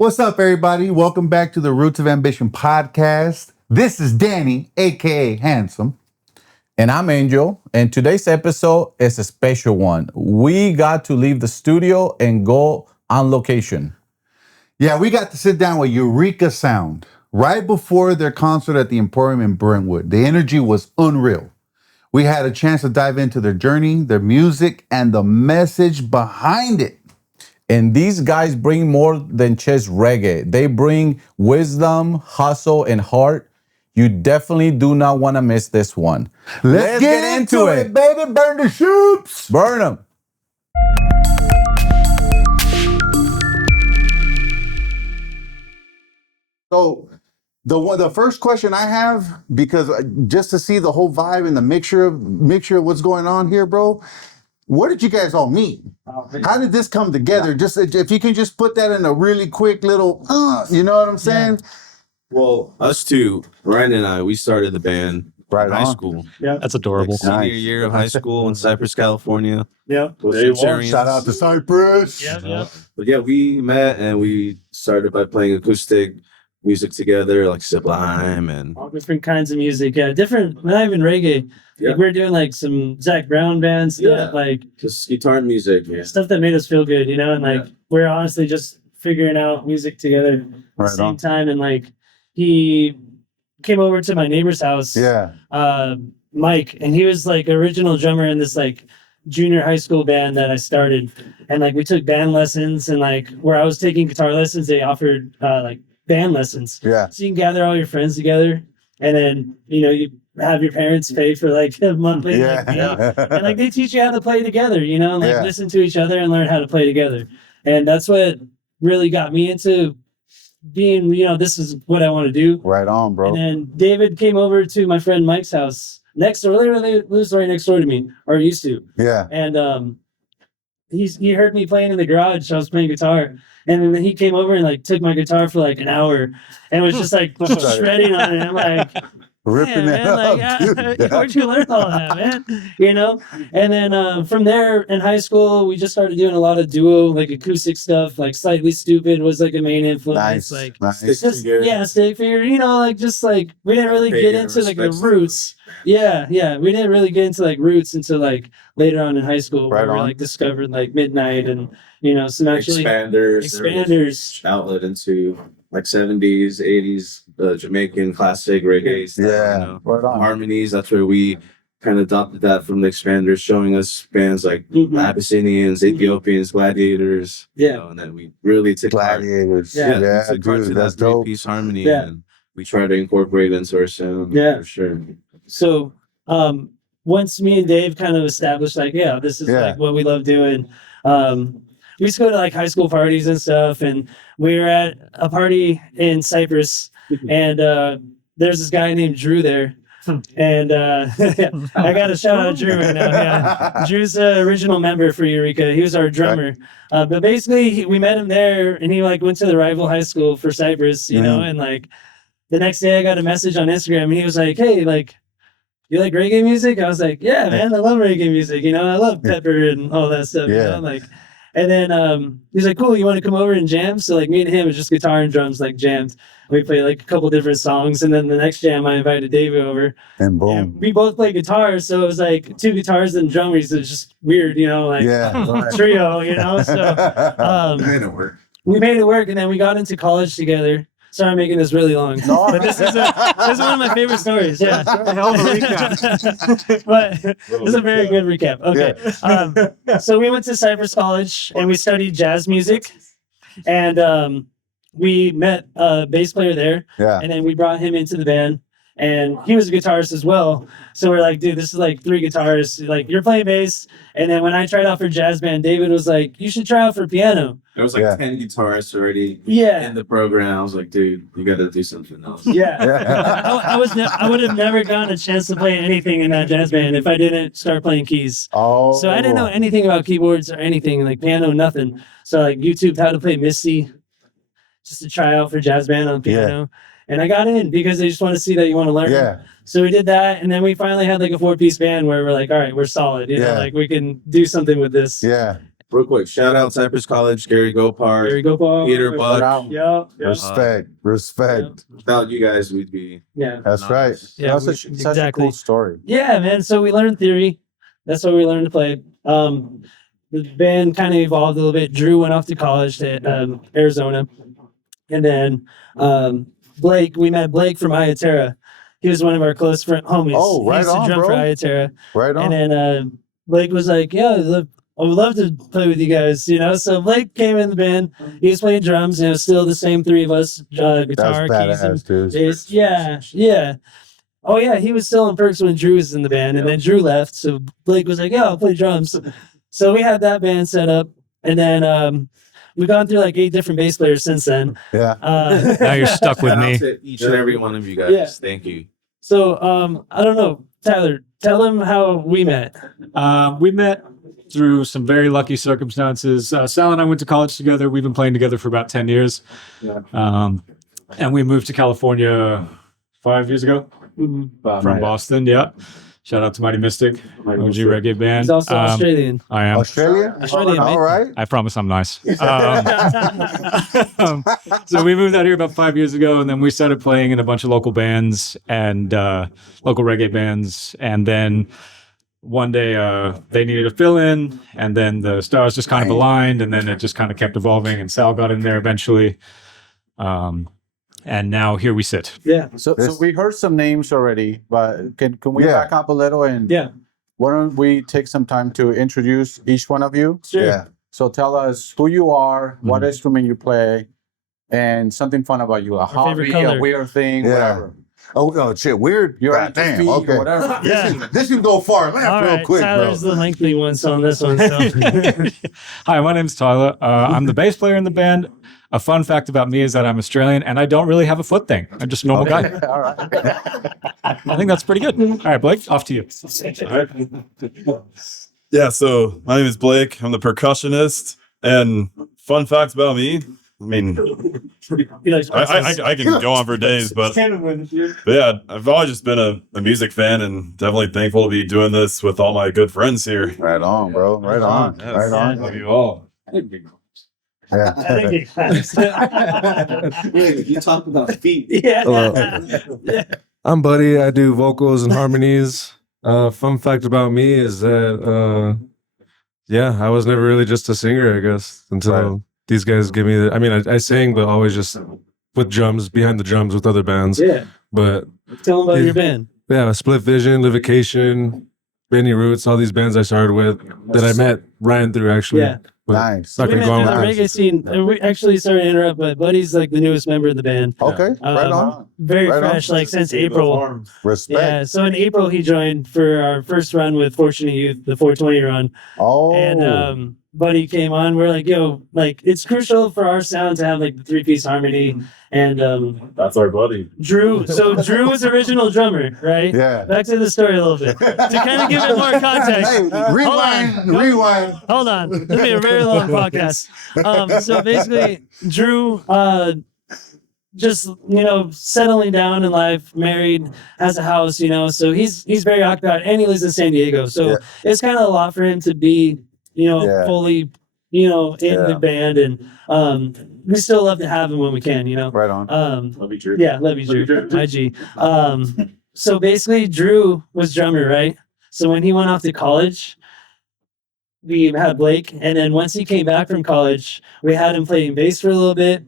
What's up, everybody? Welcome back to the Roots of Ambition podcast. This is Danny, aka Handsome. And I'm Angel, and today's episode is a special one. We got to leave the studio and go on location. Yeah, we got to sit down with Eureka Sound right before their concert at the Emporium in Brentwood. The energy was unreal. We had a chance to dive into their journey, their music, and the message behind it. And these guys bring more than just reggae. They bring wisdom, hustle, and heart. You definitely do not want to miss this one. Let's get into it, baby. Burn the shoots. Burn them. So the first question I have, because just to see the whole vibe and the mixture of what's going on here, bro. Where did you guys all meet? How did this come together? Just if you can just put that in a really quick little, you know what I'm saying? Well, us two, Ryan and I, we started the band in high school. Yeah, that's adorable. Senior year of high school in Cypress, California. Yeah. Shout out to Cypress. Yeah. But yeah, we met and we started by playing acoustic music together, like Sublime and All different kinds of music. Yeah, different, not even reggae. Yeah. Like we're doing like some Zach Brown band stuff, like just guitar and music. Yeah. stuff that made us feel good, you know? And like we're honestly just figuring out music together at the Right same on. time. And like he came over to my neighbor's house, Yeah. Mike, and he was like original drummer in this like junior high school band that I started. And like we took band lessons, and like where I was taking guitar lessons, they offered like band lessons. Yeah. So you can gather all your friends together, and then you have your parents pay for like a monthly, Yeah. and like they teach you how to play together, and like Yeah. listen to each other and learn how to play together. And that's what really got me into being, this is what I want to do. Right on, bro. And then David came over to my friend Mike's house next door. Literally lives right next door to me, or used to. Yeah. And he heard me playing in the garage. I was playing guitar, and then he came over and like took my guitar for like an hour, and was just like shredding on it. I'm like, Ripping man, it up, like, dude. where'd you learn all that, man? And then from there in high school, we just started doing a lot of duo, like acoustic stuff. Like Slightly Stupid was like a main influence. Nice. Like Nice. just stick figure. Like just like we didn't really get into like the roots. Yeah, we didn't really get into like roots until like later on in high school, Right where we on. like discovered like Midnight and some actually expanders outlet into like 70s, 80s, Jamaican classic reggae stuff. Yeah. Right on. Harmonies, that's where we kind of adopted that from the expanders, showing us bands like Abyssinians, Ethiopians, Gladiators. Yeah. And then we really took part. Gladiators. Yeah. Yeah, we took part to dude, that that's dope. three-piece harmony, Yeah. and we try to incorporate it into our sound. Yeah. For sure. So once me and Dave kind of established like, this is like what we love doing. We used to go to like high school parties and stuff, and we were at a party in Cyprus, and there's this guy named Drew there. And I got to shout out Drew right now. Yeah. Drew's the original member for Eureka. He was our drummer. But basically, we met him there, and he like went to the rival high school for Cyprus, and like the next day I got a message on Instagram, and he was like, "Hey, like, you like reggae music?" I was like, "Yeah, man, I love reggae music. I love Pepper and all that stuff. like." And then he's like, "Cool, you want to come over and jam?" So like me and him, it was just guitar and drums, like jammed. We played like a couple different songs, and then the next jam, I invited David over. And boom. And we both play guitars, so it was like two guitars and drummers. It's just weird, like Yeah. trio, So we made it work, and then we got into college together. Sorry, I'm making this really long. No. But this is one of my favorite stories. Yeah. Hell of a recap. But this is a very good recap. Okay. So we went to Cypress College and we studied jazz music. And we met a bass player there. Yeah. And then we brought him into the band. And he was a guitarist as well. So we're like, dude, this is like three guitarists. Like, you're playing bass. And then when I tried out for jazz band, David was like, you should try out for piano. There was like 10 guitarists already Yeah. in the program. I was like, dude, you got to do something else. Yeah. I would have never gotten a chance to play anything in that jazz band if I didn't start playing keys. Oh. So I didn't know anything about keyboards or anything, like piano, nothing. So like YouTube how to play Misty just to try out for jazz band on piano. And I got in because they just want to see that you want to learn. Yeah. So we did that, and then we finally had like a 4-piece band where we're like, all right, we're solid. Like we can do something with this. Yeah. real quick, shout out Cypress College, Gary Gopar, There you go, Paul. Peter Buck. Yeah. Respect. Without you guys, we'd be. Yeah. That's right. Yeah, That's such a exactly. cool story. Yeah, man. So we learned theory. That's what we learned to play. The band kind of evolved a little bit. Drew went off to college to Arizona. And then Blake, we met Blake from Ayaterra. He was one of our close homies. Oh, right He used to on, drum bro. for Ayaterra. Right on. And then Blake was like, yeah, I would love to play with you guys, you know? So Blake came in the band. He was playing drums, and it was still the same three of us, guitar, keys, and badass, dude. bass. Yeah. Oh, yeah, he was still in Perks when Drew was in the band, and then Drew left, so Blake was like, yeah, I'll play drums. So we had that band set up, and then we've gone through like 8 different bass players since then. Yeah. Now you're stuck with Shout out me. to each and every one of you guys. Yeah. Thank you. So I don't know, Tyler, tell him how we met. We met through some very lucky circumstances. Sal and I went to college together. We've been playing together for about 10 years. And we moved to California 5 years ago from Boston. Yeah. Shout out to Mighty Mystic, OG reggae band. He's also Australian. I am. Australia? Australian, mate. All right. I promise I'm nice. So we moved out here about 5 years ago, and then we started playing in a bunch of local bands and local reggae bands. And then one day they needed a fill-in, and then the stars just kind of aligned, and then it just kind of kept evolving, and Sal got in there eventually. And now here we sit. Yeah. So we heard some names already, but can we Yeah. back up a little and Yeah. why don't we take some time to introduce each one of you? Sure. Yeah. So tell us who you are, what instrument you play, and something fun about you, a hobby, favorite color. a weird thing, Yeah. whatever. Oh, shit. Weird. Your God damn. or Okay. whatever. Yeah. This can go far left All real right, quick, Tyler's bro. the lengthy one, so on this one. So. Hi, my name's Tyler. I'm the bass player in the band. A fun fact about me is that I'm Australian and I don't really have a foot thing. I'm just a normal guy. All right. I think that's pretty good. All right, Blake, off to you. Yeah, so my name is Blake. I'm the percussionist. And fun facts about me. I mean, He likes I can go on for days, but yeah, I've always just been a music fan and definitely thankful to be doing this with all my good friends here. Right on, bro. Right on. Yes. Right on. Love you all. Yeah. I think You talk about feet. yeah. I'm Buddy. I do vocals and harmonies. Fun fact about me is that, I was never really just a singer, I guess, until these guys give me the. I mean, I sing, but always just with drums, behind the drums with other bands. Yeah. But Tell him about your band. yeah, Split Vision, Livication, Benny Roots, all these bands I started with that I met Ryan through actually. Yeah. But Nice. not We gonna met go on through the with reggae scene. We actually, sorry to interrupt, but Buddy's like the newest member of the band. Okay. Right on. Very Right on. fresh, like since April. Respect. Yeah. So in April, he joined for our first run with Fortunate Youth, the 420 run. Oh. And Buddy came on. We're like, yo, like it's crucial for our sound to have like the 3-piece harmony. And That's our buddy. Drew. So Drew was original drummer, right? Yeah. Back to the story a little bit to kind of give it more context. Hey, rewind. Hold on. This will be a very long podcast. So basically, Drew, just settling down in life, married, has a house, so he's very occupied, and he lives in San Diego. So it's kind of a lot for him to be, fully, in the band, and we still love to have him when we can, Right on. Love you, Drew. Yeah, love you, Drew. IG. So basically, Drew was drummer, right? So when he went off to college, we had Blake, and then once he came back from college, we had him playing bass for a little bit.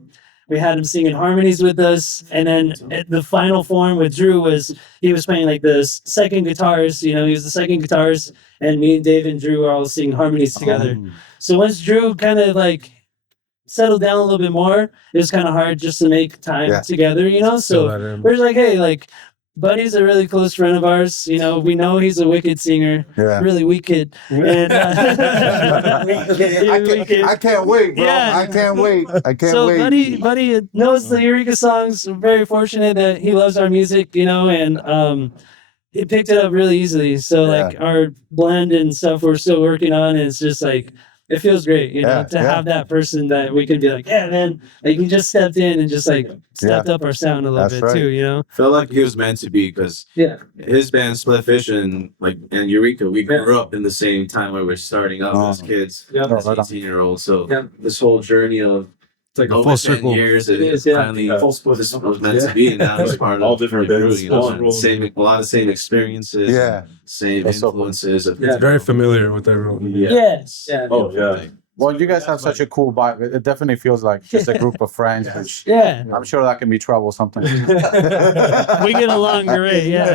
We had him singing harmonies with us, and then the final form with Drew was he was playing like the second guitars. He was the second guitars, and me and Dave and Drew are all singing harmonies together. So once Drew kind of like settled down a little bit more, it was kind of hard just to make time together, So we're like, hey, like, Buddy's a really close friend of ours. We know he's a wicked singer, really wicked. And, I can't wait, bro. Yeah. I can't wait. So wait. Buddy knows the Eureka songs. We're very fortunate that he loves our music, and he picked it up really easily. So like our blend and stuff we're still working on, and it's just like it feels great, you know, Yeah, to yeah. have that person that we can be like, yeah, man, like you just stepped in and just like stepped up our sound a little That's bit right. too, you know? Felt like he was meant to be because Yeah. his band Splitfish and Eureka, we grew up in the same time where we're starting up as kids, Yeah. as 18-year-olds. So Yeah. this whole journey of It's like a over full 10 circle. years, It it is, yeah. finally this was meant to be, and now it's part of All different the crew, bands. you know, All rolled. same, a lot of same experiences, Yeah. same That's so cool. influences. Yeah. Very familiar with everyone. Yes. Yeah. Oh yeah. Well, you guys have such a cool vibe. It definitely feels like just a group of friends. Which Yeah. I'm sure that can be trouble sometimes. We get along great. Yeah.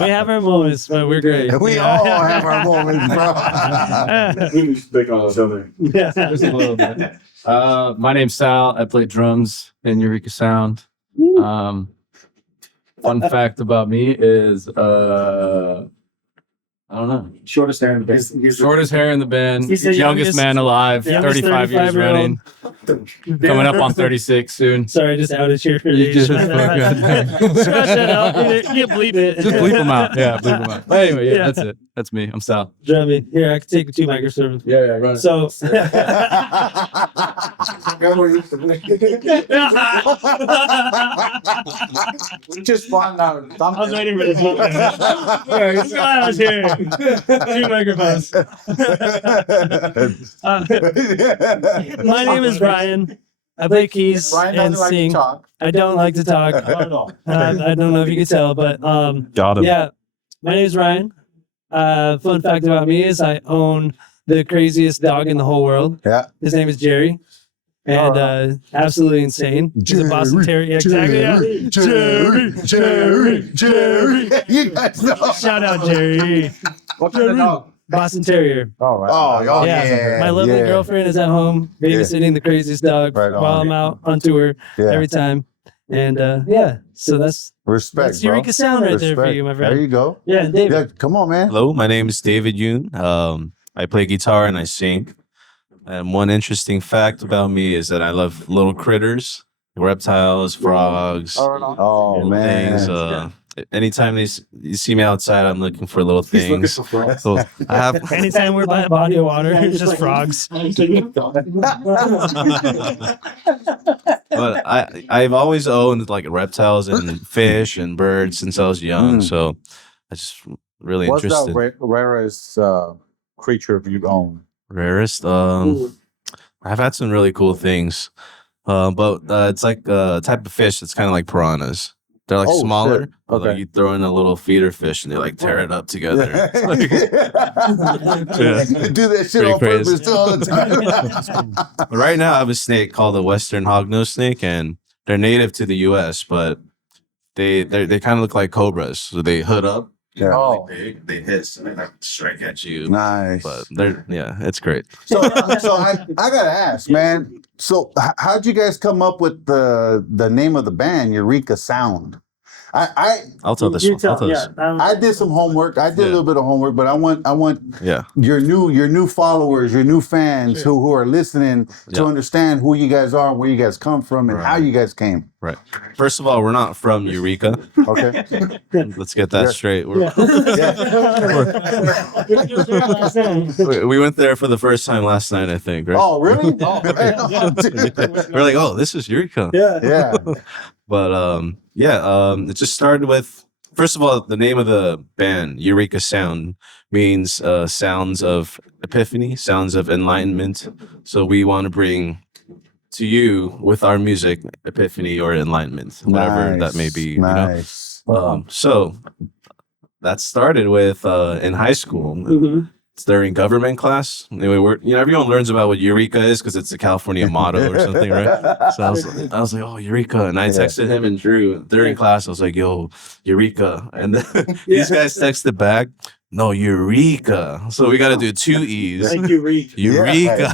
We have our moments, but we're great. We Yeah. all have our moments, bro. We just pick on each other. Just a little bit. My name's Sal. I play drums in Eureka Sound. Fun fact about me is I don't know. Shortest hair in the band. Shortest hair in the band. He's the youngest man alive. youngest 35 years 35-year-old. running. Coming up on 36 soon. Sorry, I just outed your You age. just Scratch that out. You bleep it. Just bleep them out. Yeah, bleep them out. But anyway, yeah, that's it. That's me. I'm Sal. Drumming. Here, I can take 2 microphones. Yeah, run. So, We just found out. I was waiting for this one. This guy was here. 2 microphones. My name is Ryan. I play keys Brian and doesn't like to sing. talk. I don't like to talk. I don't know if you can tell, but Got him. yeah. My name is Ryan. Fun fact about me is I own the craziest dog in the whole world. Yeah. His name is Jerry. And absolutely insane. He's a Boston Terrier. Yeah, exactly. Yeah. Jerry. You guys know. Shout out, Jerry. What kind of dog? Boston Terrier. All right. Oh, yeah. My lovely yeah. girlfriend is at home babysitting the craziest dog Right on. while I'm out on tour Yeah. every time. And yeah, so that's Respect, bro. Eureka Sound right there for Respect. you, my There friend. you go. Yeah, David. Yeah, come on, man. Hello, my name is David Yoon. I play guitar and I sing. And one interesting fact about me is that I love little critters, reptiles, frogs, Oh, little man. things. Anytime you see me outside, I'm looking for little things. So I have Anytime we're by a body of water, it's just frogs. But I've always owned like reptiles and fish and birds since I was young. So I just really What's interested. the rarest creature you own? Rarest. I've had some really cool things. But it's like a type of fish that's kind of like piranhas. They're like Oh, smaller. shit. But, like, Okay. you throw in a little feeder fish and they like tear it up together. It's like- Do that shit Pretty on crazy. purpose all the time. But right now I have a snake called a Western hognose snake, and they're native to the U.S., but they kind of look like cobras. So they hood up. Yeah. Oh. Big, they hiss and they like strike at you. Nice. But it's great. So I gotta ask, man. So how'd you guys come up with the name of the band, Eureka Sound? I'll tell this You one. tell, I'll tell this. yeah. I did some homework. I did a Yeah. little bit of homework, but I want Yeah. your new followers, your new fans who are listening to Yeah. understand who you guys are, where you guys come from, and how Right. you guys came. Right. First of all, we're not from Eureka. Okay. Let's get that Yeah. straight. Yeah. We went there for the first time last night, I think, right? Oh, really? We're like, oh, this is Eureka. Yeah. But it just started with, first of all, the name of the band, Eureka Sound, means sounds of epiphany, sounds of enlightenment. So we want to bring to you with our music epiphany or enlightenment, whatever that may be. Nice. So that started with in high school. Mhm. It's during government class. Anyway, everyone learns about what Eureka is because it's a California motto or something, right? So I was like, oh, Eureka. And I texted him and Drew during class. I was like, yo, Eureka. And then these guys texted back, no, Eureka. So we got to do 2 E's. Thank you, Reek. Eureka.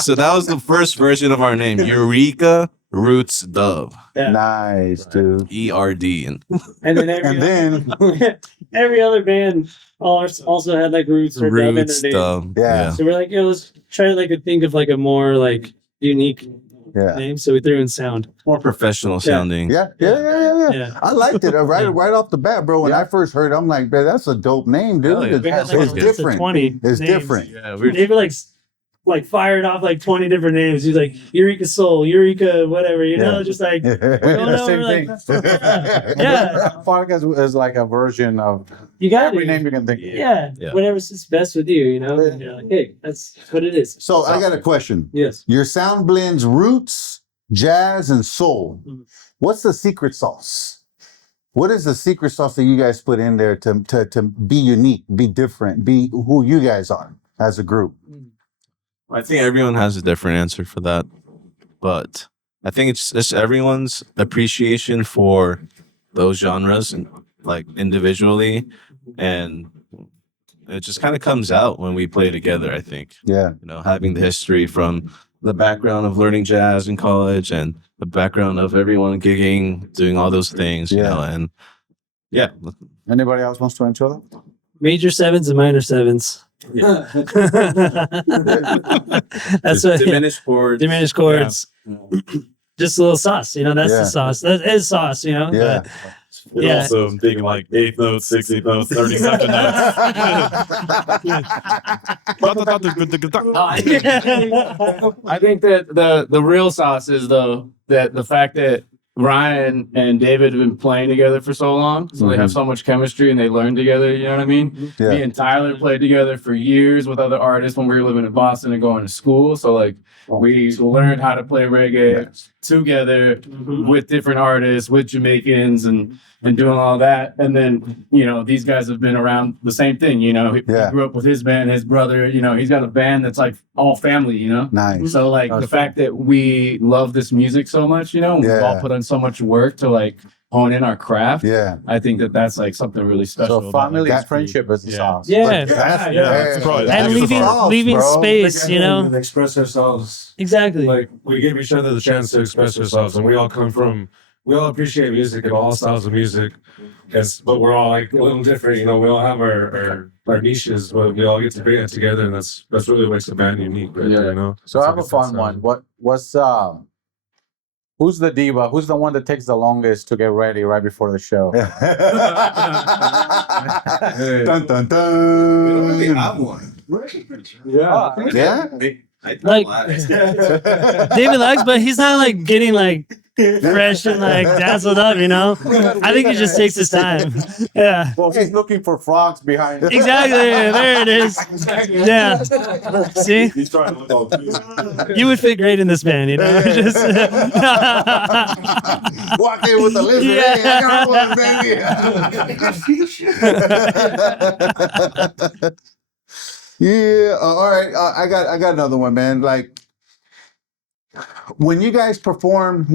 So that was the first version of our name, Eureka Roots Dove. Nice, dude. ERD. And And then And then, every other band also had like roots or dub in their Roots name. Dove. Yeah. So we're like, let's try to think of like a more like unique yeah. name. So we threw in sound. More professional sounding. Yeah. Yeah. I liked it right off the bat, bro. When I first heard it, I'm like, man, that's a dope name, dude. Hell yeah. We had It's like a list of different. 20 It's names. different. Yeah, They were like fired off like 20 different names. He's like Eureka Soul, Eureka, whatever, you know, just like We did going the over, same like, thing. yeah, Podcast is like a version of you got every it. name you can think. Yeah. Yeah. Whatever sits best with you, you know. And you're like, hey, that's what it is. So I got a question. Yes. Your sound blends roots, jazz, and soul. Mhm. What's the secret sauce? What is the secret sauce that you guys put in there to be unique, be different, be who you guys are as a group? I think everyone has a different answer for that, but I think it's just everyone's appreciation for those genres and like individually, and it just kind of comes out when we play together. I think, Yeah. you know, having the history from the background of learning jazz in college and the background of everyone gigging, doing all those things, you know, and yeah. Anybody else wants to answer that? Major sevens and minor sevens. Yeah. That's what Diminished chords. diminished chords. Just a little sauce, you know. That's Yeah. the sauce. That is sauce, you know. Yeah. And Yeah. also taking like 8th notes, 16th notes, 32nd notes. I think that the real sauce is though that the fact that Ryan and David have been playing together for so long, so they have so much chemistry and they learn together. You know what I mean? Yeah. Me and Tyler played together for years with other artists when we were living in Boston and going to school. So like we learned how to play reggae together with different artists, with Jamaicans and doing all that. And then, you know, these guys have been around the same thing, you know. He grew up with his band, his brother, you know, he's got a band that's like all family, you know. Nice. So like the fact that we love this music so much, you know, we've all Yeah. put in so much work to like hone in our craft. Yeah. I think that that's like something really special. So about family this and friendship is the Yeah. sauce. Yeah. That's, that's probably- And that's leaving the sauce, leaving bro. space, you know. And express ourselves. Exactly. Like we give each other the chance to express ourselves, and we all appreciate music and all styles of music. But we're all like a little different, you know. We all have our niches, but we all get to bring it together, and that's really what makes the band unique, right there, you know. So I have a fun one. What's who's the diva? Who's the one that takes the longest to get ready right before the show? Dun, dun, dun. We don't really have one. Yeah. Yeah. Like David likes, but he's not like getting like fresh and like dazzled up, you know. I think he just takes his time. Yeah. Well, he's looking for frogs behind. Exactly. There it is. Yeah. See, He's trying to look all good. you would fit great in this band, you know. Just Walk in with the lizard. Yeah. Hey, I got one, baby. Yeah. All right. I got another one, man. Like when you guys perform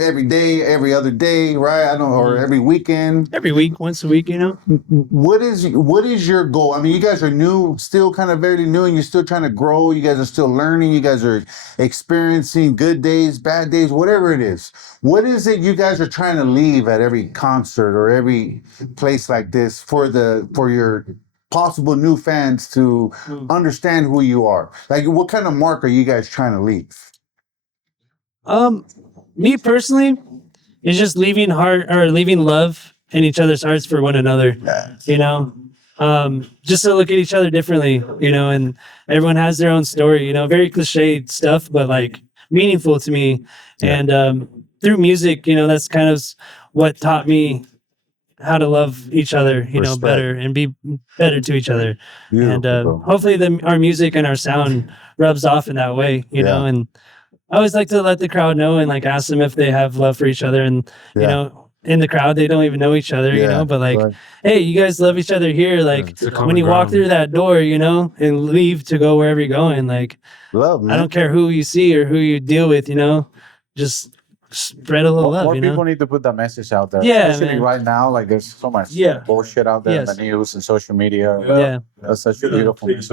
every day, every other day, right? I don't know, or every weekend. every week, once a week, you know. What is your goal? I mean, you guys are new, still kind of very new, and you're still trying to grow. You guys are still learning. You guys are experiencing good days, bad days, whatever it is. What is it you guys are trying to leave at every concert or every place like this for your possible new fans to understand who you are? Like, what kind of mark are you guys trying to leave? Me personally, is just leaving love in each other's hearts for one another. You know, just to look at each other differently. You know, and everyone has their own story. You know, very cliched stuff, but like meaningful to me. And through music, you know, that's kind of what taught me how to love each other, you know, Respect. better and be better to each other. Beautiful, And bro. hopefully our music and our sound rubs off in that way, you know. And I always like to let the crowd know and like ask them if they have love for each other. And, you know, in the crowd, they don't even know each other, you know, but like, right. hey, you guys love each other here. Like it's a when common you walk ground. through that door, you know, and leave to go wherever you're going, like, Love, man. I don't care who you see or who you deal with, you know, just spread a little love, More you people know? need to put that message out there. Yeah, Especially man. right now, like there's so much bullshit out there in Yes. the news and social media. Yeah. That's such a beautiful message.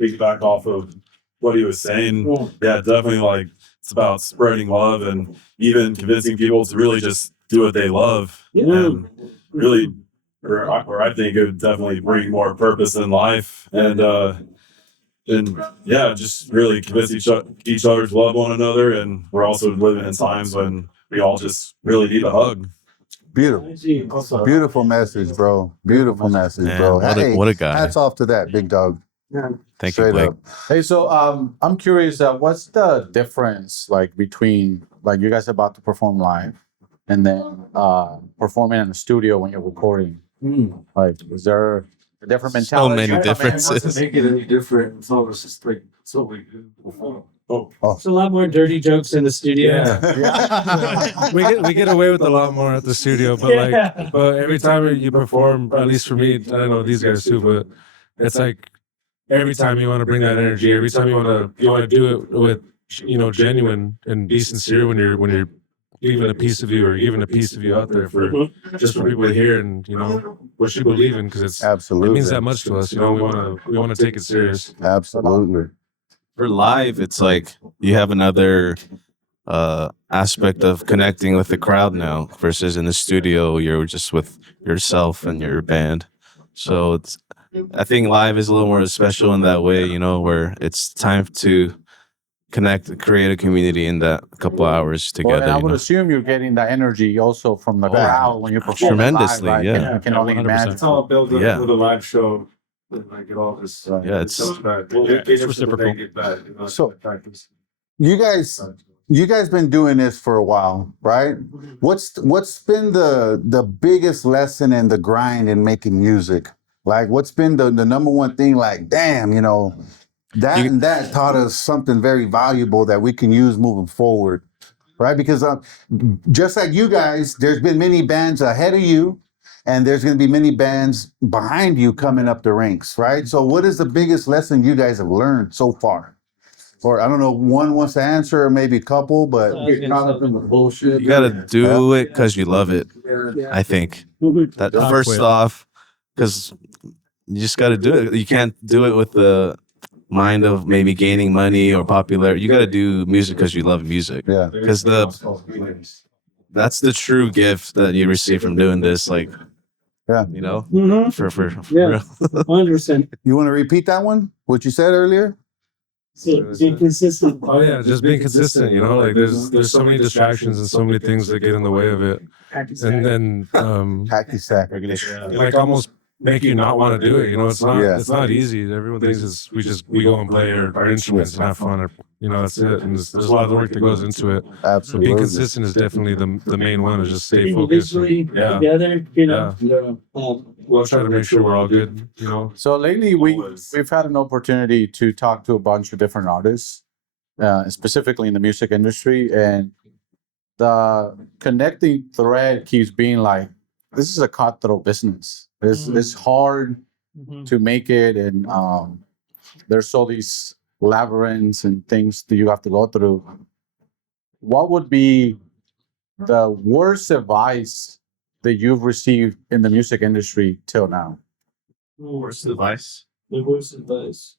Piggyback off of what he was saying. Yeah, definitely like it's about spreading love and even convincing people to really just do what they love. And really, or I think it would definitely bring more purpose in life and yeah, just really convince each other to love one another. And we're also living in times when we all just really need a hug. Beautiful. Beautiful message, bro. Beautiful message, Man, bro. what a guy. Hats off to that, big dog. Thank Straight you, Blake. up. Hey, so I'm curious, what's the difference like between like you guys about to perform live and then performing in the studio when you're recording? Like, is there a different So mentality? many differences. make it any different. It's always just like so we It's a lot more dirty jokes in the studio. we get away with a lot more at the studio, but like, but every time you perform, at least for me, I don't know these guys too, but it's like every time you want to bring that energy, every time you want to do it with genuine and be sincere when you're leaving a piece of you or giving a piece of you out there for just for people to hear and what you believe in, because Absolutely. it means that much to us. We want to take it serious. Absolutely. For live, it's like you have another aspect of connecting with the crowd now versus in the studio, you're just with yourself and your band. So I think live is a little more special in that way, where it's time to connect, create a community in that couple hours Well, together. and I would assume you're getting that energy also from the crowd when you perform tremendously, live, right? yeah. You can only 100%. imagine. It's all built up Yeah. with a live show. And like it all this. Yeah, it's reciprocal. So- You guys been doing this for a while, right? What's been the biggest lesson in the grind in making music? Like, what's been the number one thing? Like, damn, that taught us something very valuable that we can use moving forward, right? Because just like you guys, there's been many bands ahead of you, and there's going to be many bands behind you coming up the ranks, right? So, what is the biggest lesson you guys have learned so far? Or I don't know, one wants to answer, or maybe a couple, but Get caught up in the bullshit. you gotta do it because you love it. I think that Don't first quit. off, because you just gotta do it. You can't do it with the mind of maybe gaining money or popularity. You gotta do music because you love music. yeah. Because that's the true gift that you receive from doing this. Like, Yeah. Mhm. for Yeah. real. 100%. You want to repeat that one? What you said earlier? So being consistent. Oh yeah, just being consistent. Like there's so many distractions and so many things that get in the way of it, and then Hacky sack. like almost make you not want to do it. Yeah. It's not easy. Everyone thinks we go and play our instruments and have fun, or that's it. And there's a lot of work that goes into it. Absolutely. Being consistent is definitely the main one. Is just stay focused. Individually, Yeah. together, We'll try to make sure we're all good. So lately, we've had an opportunity to talk to a bunch of different artists, specifically in the music industry, and the connecting thread keeps being like, this is a cutthroat business. It's hard to make it, and there's all these labyrinths and things that you have to go through. What would be the worst advice that you've received in the music industry till now? Worst advice. The worst advice.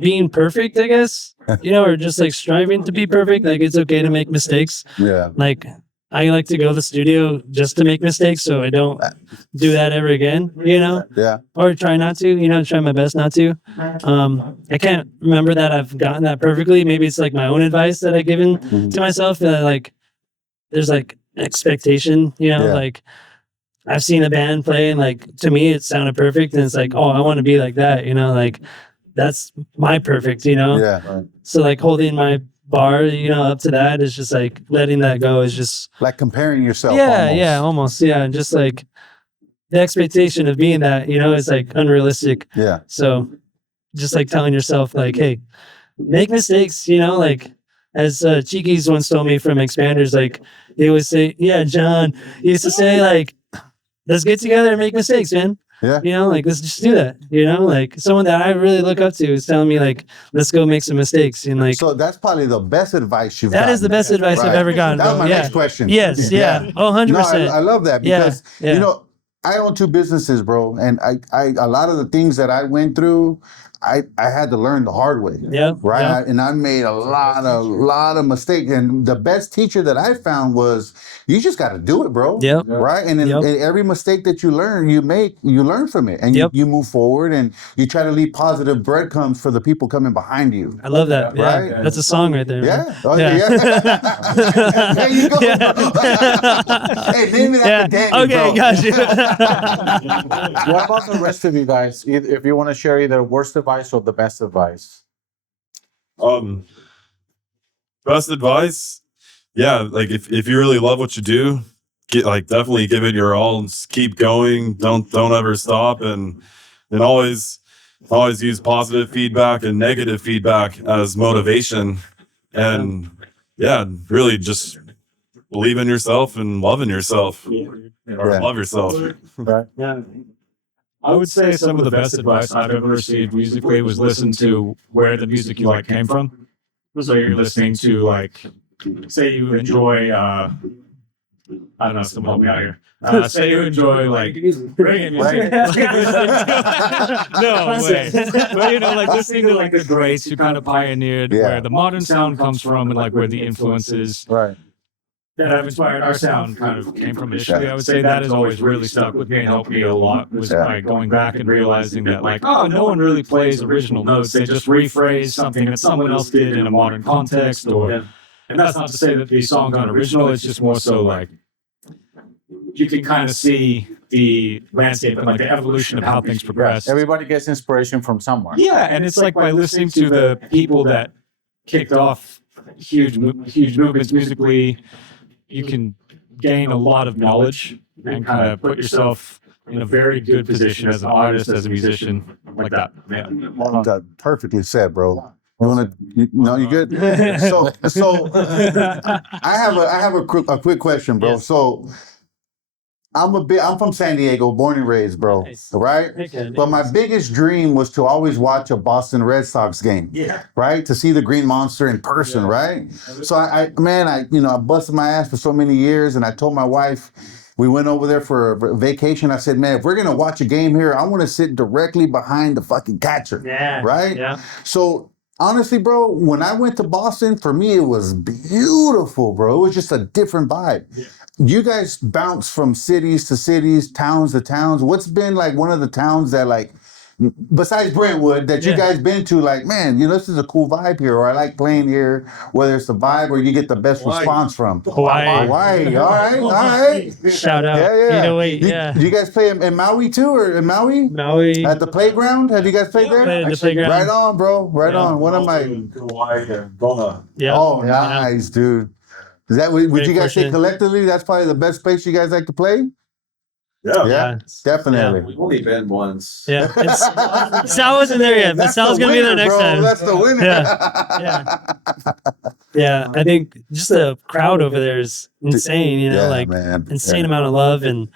Being perfect, I guess. Or just like striving to be perfect. Like, it's okay to make mistakes. Yeah. Like, I like to go to the studio just to make mistakes, so I don't do that ever again. Yeah. Or try not to. Try my best not to. I can't remember that I've gotten that perfectly. Maybe it's like my own advice that I've given to myself. That like, there's like expectation. Like, I've seen a band play, and like, to me it sounded perfect, and it's like, oh, I want to be like that. Like, that's my perfect. Yeah. So like, holding my bar, up to that is just like letting that go is just Like comparing yourself. almost. And just like the expectation of being that, is like unrealistic. Yeah. So just like telling yourself like, hey, make mistakes, like as Cheekies once told me from Expanders, like he would say, yeah, John, he used to say like, let's get together and make mistakes, man. Yeah. Like, let's just do that. Like someone that I really look up to is telling me like, let's go make some mistakes. And like, So that's probably the best advice you've that gotten. is the best advice I've Right. ever gotten. That was bro. my next question. Yes. Yeah. Oh, 100%. No, I love that because Yeah. I own two businesses, bro, and I a lot of the things that I went through, I had to learn the hard way. Yeah. Right. Yeah. And I made a lot of mistakes. And the best teacher that I found was you just got to do it, bro. Yep. Right. And then every mistake that you learn from it, and you move forward, and you try to leave positive breadcrumbs for the people coming behind you. I love that. Yeah. Right? That's a song right there. Man. Yeah. Oh, yeah. There you go. Hey, name it after Danny, okay, bro. got you. What about the rest of you guys? If you want to share either worst advice or the best advice. Best advice, yeah, like if you really love what you do, definitely give it your all and just keep going. Don't ever stop, and always use positive feedback and negative feedback as motivation. And yeah, really just believe in yourself and love in yourself, or love yourself. Right. Yeah. I would say some of the best advice I've ever received musically was listen to where the music you like came from. So you're listening to, like, say you enjoy, I don't know, someone help me out here. Say you enjoy, like, reggae music. No way. But, you know, like, listening to, like, the greats who kind of pioneered where the modern sound comes from and, like, where the influences that have inspired our sound kind of came from initially. I would say that has always really stuck with me and helped me a lot, was by going back and realizing that, like, oh, no one really plays original notes. They just rephrase something that someone else did in a modern context. And that's not to say that these songs aren't original. It's just more so like you can kind of see the landscape and like the evolution of how things progress. Everybody gets inspiration from somewhere. Yeah, and it's like by listening to the people that kicked off huge movements musically, you can gain a lot of knowledge and kind of put yourself in a very good position as an artist, as a musician, like that. Yeah. That perfectly said, bro. You want to? No, you good? So I have a quick question, bro. Yes. So I'm from San Diego, born and raised, bro. Nice. Right? Okay, But my biggest dream was to always watch a Boston Red Sox game. Yeah. Right? To see the Green Monster in person, right? So I busted my ass for so many years, and I told my wife, we went over there for a vacation. I said, man, if we're gonna watch a game here, I want to sit directly behind the fucking catcher. Yeah. Right? Yeah. So honestly, bro, when I went to Boston, for me, it was beautiful, bro. It was just a different vibe. Yeah. You guys bounce from cities to cities, towns to towns. What's been like one of the towns that, like, besides Brentwood, that you guys been to, like, man, this is a cool vibe here, or I like playing here, whether it's the vibe or you get the best response from? Hawaii. All right. Shout out. Yeah. You You guys play in Maui too, or in Maui? Maui. At the playground? Have you guys played there? Played at the playground. Right on, bro. Right on. One of my. Hawaii and Kona. Yeah. Oh, nice, dude. Is that would Great you guys say question. collectively that's probably the best place you guys like to play? Yeah. Definitely. We've only been once. Yeah. Sal wasn't there yet, but That's Sal's the gonna be there winner, next bro. time. That's the winner. Yeah. I think just the crowd over there is insane, man. insane amount of love and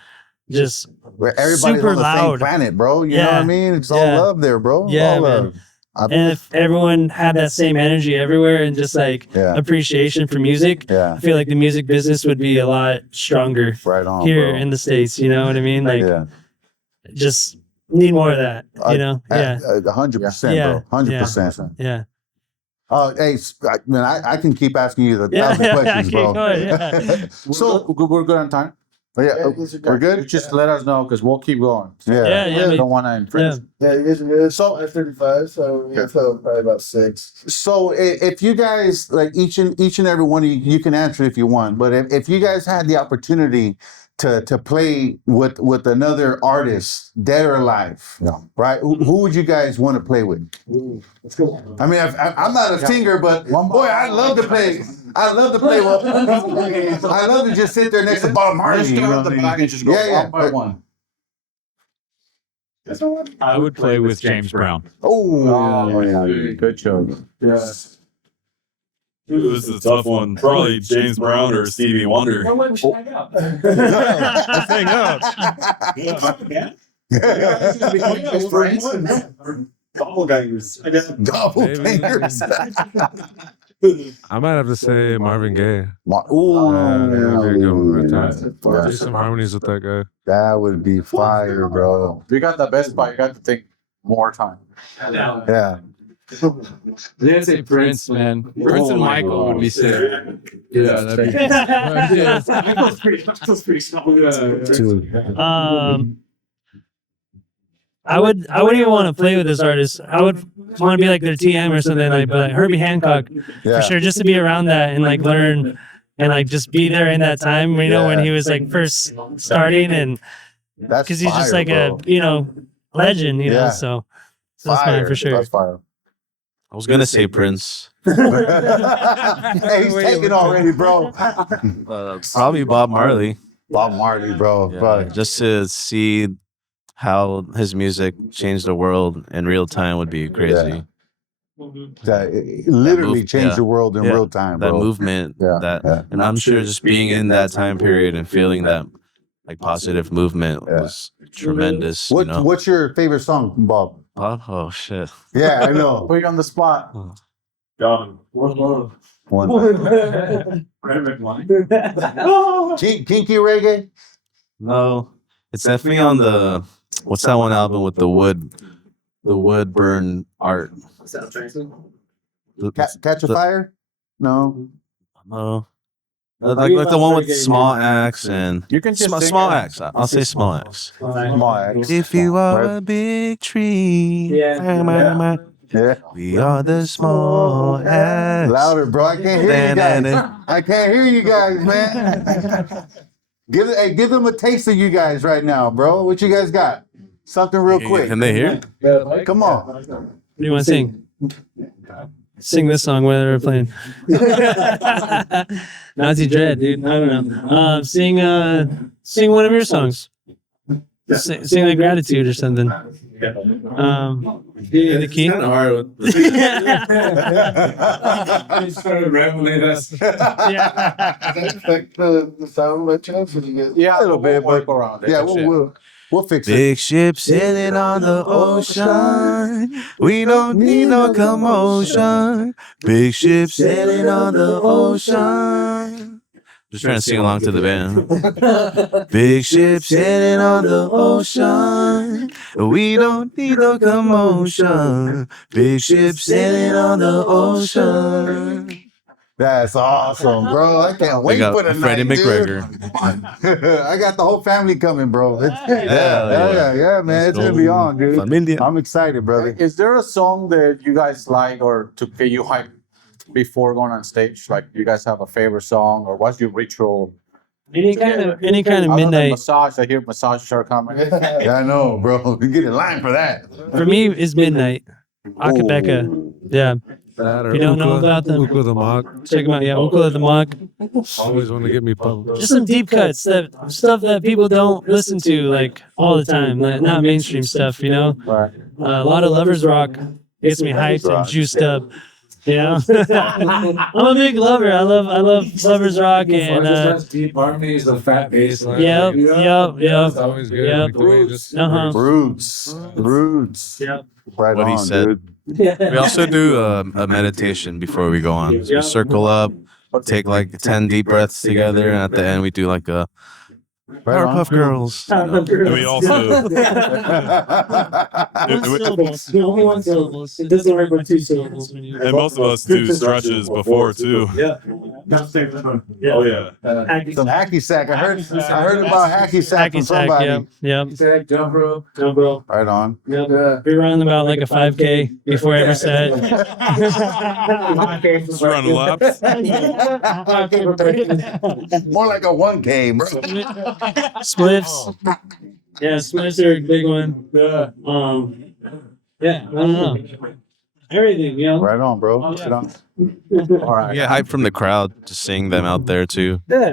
just Where everybody's super on the same loud. planet, bro. You know what I mean? It's all Yeah. love there, bro. Yeah, all man. love. and if everyone had that same energy everywhere and just like appreciation for music, I feel like the music business would be a lot stronger here in the States. You know what I mean? Like, just need more of that. 100%, bro. 100%. Yeah. Oh, hey, man, I can keep asking you the 1,000 questions, bro. So we're good on time. We're good. You just let us know because we'll keep going. We don't want to infringe. So 35, so probably about 6. So if you guys, like, each and every one of you can answer if you want, but if you guys had the opportunity to play with another artist, dead or alive, right? Who would you guys want to play with? Let's go. I mean, I'm not a singer, but boy, I love to play. I love to play. I love to just sit there next to Bob Marley. Just start at the back and just go one by one. I would play with James Brown. Good choice. Yes. It was a tough one. Probably James Brown or Stevie Wonder. Let's hang out. Doppelgangers. Doppelgangers. I might have to say Marvin Gaye. Ooh, That'd be a good one right there. Do some harmonies with that guy. that would be fire, bro. We got the best part. You got to think more time. Yeah. Didn't say Prince, man. Prince and Michael would be sick. Yeah, that'd be. Michael's pretty solid. Dude. I wouldn't even want to play with this artist. I would want to be like their TM or something like, but like Herbie Hancock Yeah. for sure, just to be around that and like learn and like just be there in that time. You know, when he was like first starting, and That's because he's just fire, like bro. a legend, you know. Yeah. So that's mine for sure. That's fire. I was gonna say Prince. Hey, he's taking already, bro. Probably Bob Marley. Bob Marley, bro. Yeah, Fuck. just to see how his music changed the world in real time would be crazy. That it literally move- changed yeah. the world in Yeah. real time, That bro. movement, Yeah. and I'm sure just being in that time period and feeling that like positive movement Yeah. was tremendous. What You know? What's your favorite song, Bob? Oh shit! Yeah, I know. Put you on the spot. Gone. One. Oh. Kinky reggae. No, it's definitely on the what's that one album with the wood burn art. Catch a Fire. No. No. Like the one with small acts and You can just sing small it. acts. I'll say small acts. Small X. If you are a big tree, Yeah. we are the small acts. Louder, bro. I can't hear you guys. I can't hear you guys, man. Give them a taste of you guys right now, bro. What you guys got? Something real quick. Can they hear? Come on. What do you want to sing? Sing this song while they're playing. Nazi Dread, dude. I don't know. Sing one of your songs. Sing like Gratitude or something. The key. started rambling us. Yeah. Does that affect the sound by chance? Or do you get... Yeah, A little bit, work but around it. yeah, we'll fix it. Big ship sailing on the ocean. We don't need no commotion. Big ship sailing on the ocean. Just trying to sing along to the band. Big ship sailing on the ocean. We don't need no commotion. Big ship sailing on the ocean. That's awesome, bro. I can't wait We got for the Freddie night, McGregor. dude. I got the whole family coming, bro. Yeah. Yeah, man. It's gonna be on, dude. Familia. I'm excited, brother. Is there a song that you guys like or to get you hyped before going on stage? Like, you guys have a favorite song, or what's your ritual? Any kind of Other than midnight. massage, I hear massages are coming. Yeah, I know, bro. You get in line for that. For me, is midnight. Akabeka. Yeah. If you don't know about them, Ukla the Mock. check them out. Yeah, Ukula the Mock. Always want to get me pumped. Just some deep cuts, that stuff that people don't listen to like all the time, like, not mainstream stuff, you know. Right. A lot of lovers rock gets me hyped and juiced up. You know, I'm a big lover. I love lovers rock and deep harmonies, the fat bass line. yep. It's always good. Yep. Like the way it just- Roots. Yep. Right What he on, said. dude. We also do a meditation before we go on. So we circle up, take like 10 deep breaths together, and at the end we do like a Powerpuff Girls. And we also One syllables. It doesn't work with two syllables. and most of us do stretches before too. Yeah. Oh yeah. Some hacky sack. I heard about hacky sack from Hacky sack. somebody. Yep. Jump rope. Jump rope. Right on. Yep. Yeah. We run about like a 5K before every set. Just running laps. More like a 1K, bro. Spliffs. Yeah, spliffs are a big one. Yeah, I don't know. Everything, you know. Right on, bro. Oh, yeah. Sit on. All right. We get hype from the crowd, just seeing them out there too. Yeah.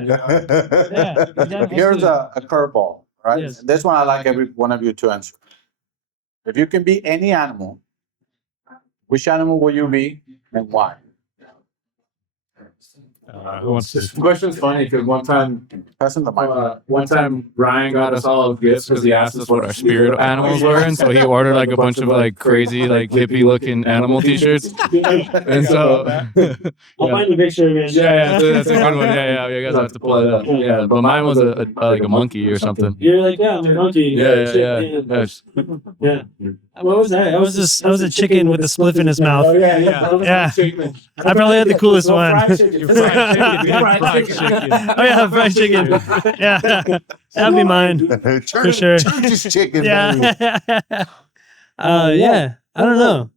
Here's a curveball, right? Yes. This one I like every one of you to answer. If you can be any animal, which animal will you be and why? Who wants to? This question's funny because Passing the mic. one time Ryan got us all gifts because he asked us what our spirit animals were, and so he ordered like a bunch of like crazy like hippie looking animal t-shirts. And so I'll find a picture of it. yeah, that's a good one. Yeah, you guys have to pull it up. Yeah, but mine was a like a monkey or something. You're like, yeah, I'm a monkey. Yeah. What was that? I was a chicken with a spliff in his mouth. Oh, yeah. Yeah. I probably had the coolest one. Fried chicken. Oh yeah, fried chicken. Yeah, that'd be mine for sure. Church's chicken. Baby. Yeah. Yeah. I don't know.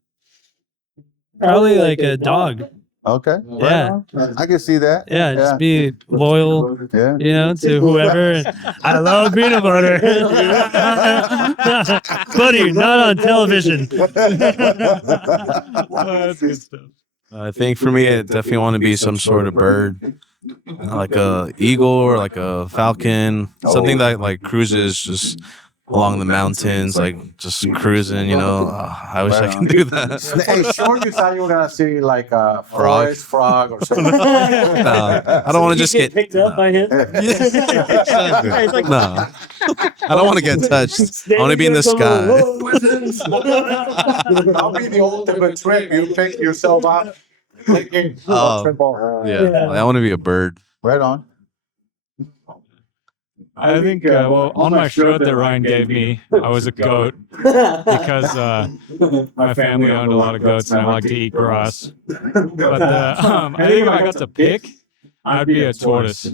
Probably like a dog. Okay. Yeah. I can see that. Yeah. Just be loyal, Yeah. you know, to whoever. I love peanut butter. Buddy, not on television. That's good stuff. I think for me, I definitely want to be some sort of bird, like a eagle or like a falcon, something that like cruises just along the mountains, like just cruising. You know, I wish I could do that. Hey, sure, you thought you were gonna see like a forest frog or something. No, I don't want to just get picked up by him. no. I don't want to get touched. I want to be in the sky. I'll be the ultimate trick. You pick yourself up. Oh. Yeah, I want to be a bird. Right on. I think, well, on my shirt that Ryan gave me, I was a goat because my family owned a lot of goats and I like to eat grass. But I think if I got to pick, I'd be a tortoise.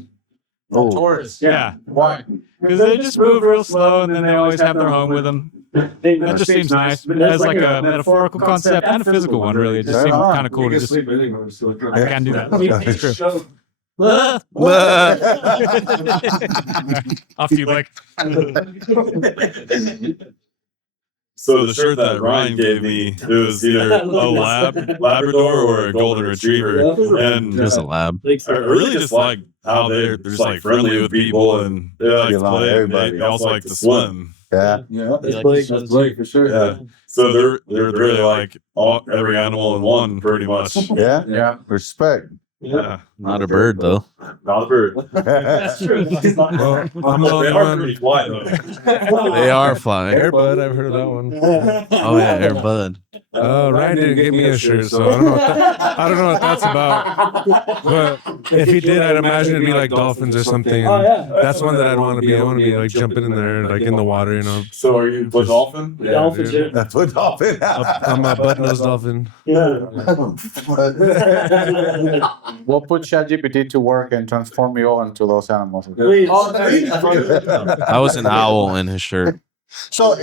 Oh. Taurus. Yeah, Why? because they just move real slow and then they always have their home with them. That just seems nice as like a metaphorical concept and a physical one, really. It just seems kind of cool to just. I can do that. It's true. Off you, Blake. So the shirt that Ryan gave me, it was either a Labrador or a golden retriever, and Just a lab. I really just like how they're just like friendly with people and they like to play. They also like to swim. Yeah. Yeah, that's Blake for sure. Yeah. So they're really like every animal in one, pretty much. Yeah. Yeah. Respect. Yeah. Not a bird though. Not a bird. That's true. Well, I'm They on are one. pretty fly though. They are flying. Airbud, I've heard of that one. Oh yeah, Air Bud. Ryan didn't give me a shirt, so I don't know what that's about. But if he did, I'd imagine it'd be like dolphins or something. Oh, yeah. That's one that I'd want to be. I want to be like jumping in there, like in the water, you know. So are you a dolphin? Yeah, Dolphin dude. shit. That's what dolphin. I'm a butt-nosed dolphin. Yeah. We'll put ChatGPT to work and transform you all into those animals. Please. I was an owl in his shirt. So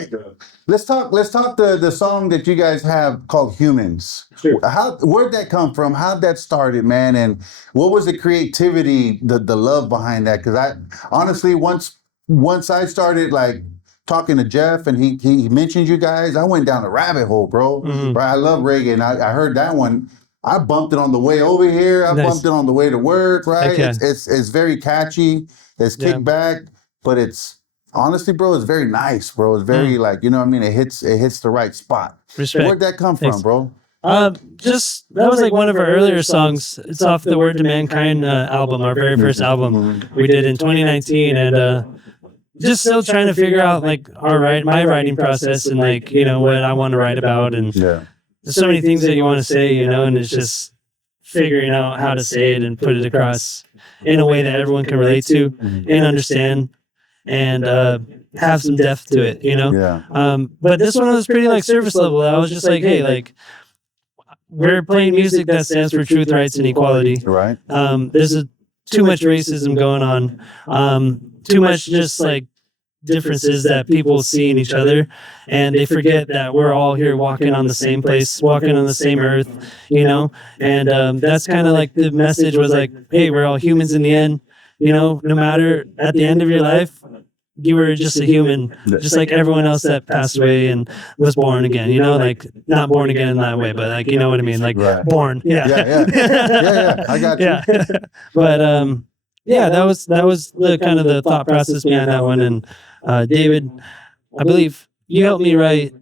let's talk the song that you guys have called Humans. Sure. Where'd that come from? How'd that started, man? And what was the creativity, the love behind that? Because I honestly once I started like talking to Jeff and he mentioned you guys, I went down a rabbit hole, bro. Mhm. Right? I love reggae and I heard that one. I bumped it on the way over here. I Nice. bumped it on the way to work, right? Okay. It's very catchy. It's Yeah. kicked back, but it's honestly, bro, it's very nice, bro. It's very like, you know what I mean? It hits the right spot. Respect. Where'd that come Thanks. from, bro? Just that was like one of our earlier songs. It's off the Word to Mankind album, our very first album we did in 2019, and just still trying to figure out like my writing process and like you know what I want to write about, and Yeah. there's so many things that you want to say, you know, and it's just figuring out how to say it and put it across in a way that everyone can relate to and understand, and have some depth to it, you know. Yeah. But this one was pretty like surface level. I was just like, hey, like we're playing music that stands for truth, rights, and equality. Right. There's too much racism going on. Too much just like differences that people see in each other, and they forget that we're all here walking on the same place, walking on the same earth, you know. And that's kind of like the message was like, hey, we're all humans in the end, you know. No matter at the end of your life, you were just a human, just like everyone else that passed away and was born again, you know, like not born again in that way, but like, you know what I mean? Like Right. born. Yeah. Yeah. I got you. Yeah. But, yeah, that was the kind of the thought process behind that one. And, David, I believe you helped me write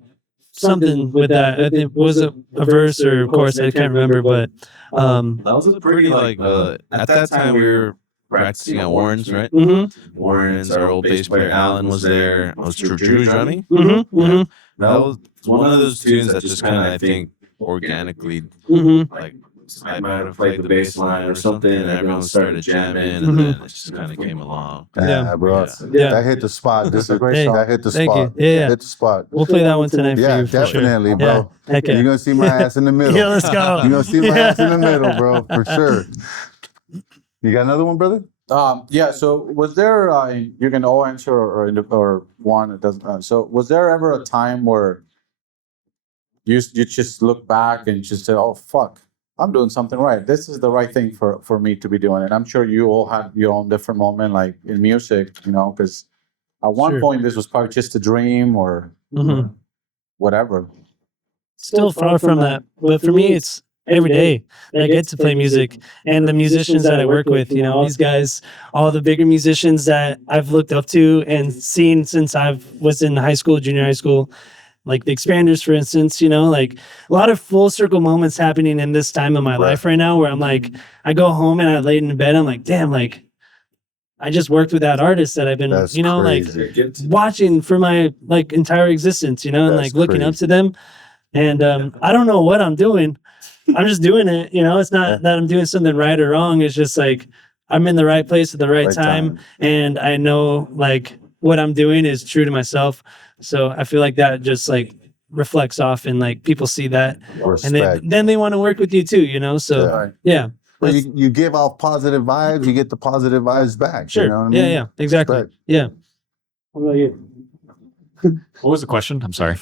something with that. I think was a verse or a chorus. I can't remember, but That was a pretty like at that time we were practicing at Warren's, right? Warren's, our old bass player Alan was there. Was Drew drumming? That was one of those tunes that just kind of I think organically like I might have played the bass line or something, and everyone started jamming, and then it just kind of came along. Yeah, bro. Yeah. That hit the spot. This is a great Hey, song. That hit the thank spot. you. Yeah. Hit the spot. We'll play that one tonight for Yeah, you. For sure. definitely, bro. Yeah. Heck yeah. You're gonna see my ass in the middle. Yeah, let's go. You're gonna see my ass in the middle, bro, for sure. You got another one, brother? Yeah. So was there? You can all answer or one. It doesn't. So was there ever a time where you just look back and just said, "Oh fuck, I'm doing something right. This is the right thing for me to be doing." And I'm sure you all had your own different moment, like in music, because at one Sure. point this was probably just a dream or whatever. Still far from that, but for me, it's every day that I get to play music, and the musicians that I work with. All these guys, all the bigger musicians that I've looked up to and seen since I was in high school, junior high school. Like the Expanders, for instance, like a lot of full circle moments happening in this time of my life right now where I'm like, I go home and I lay in bed, I'm like, damn, like I just worked with that artist that I've been, That's like crazy. watching for my like entire existence, and That's like looking up crazy. to them. And I don't know what I'm doing. I'm just doing it. It's not that I'm doing something right or wrong. It's just like I'm in the right place at the right time. And I know like what I'm doing is true to myself. So I feel like that just like reflects off and like people see that Respect. and then they want to work with you too, so yeah. Well, you give off positive vibes, you get the positive vibes back. Sure. You know what I mean? Yeah, exactly. Respect. Yeah. What about you? What was the question? I'm sorry.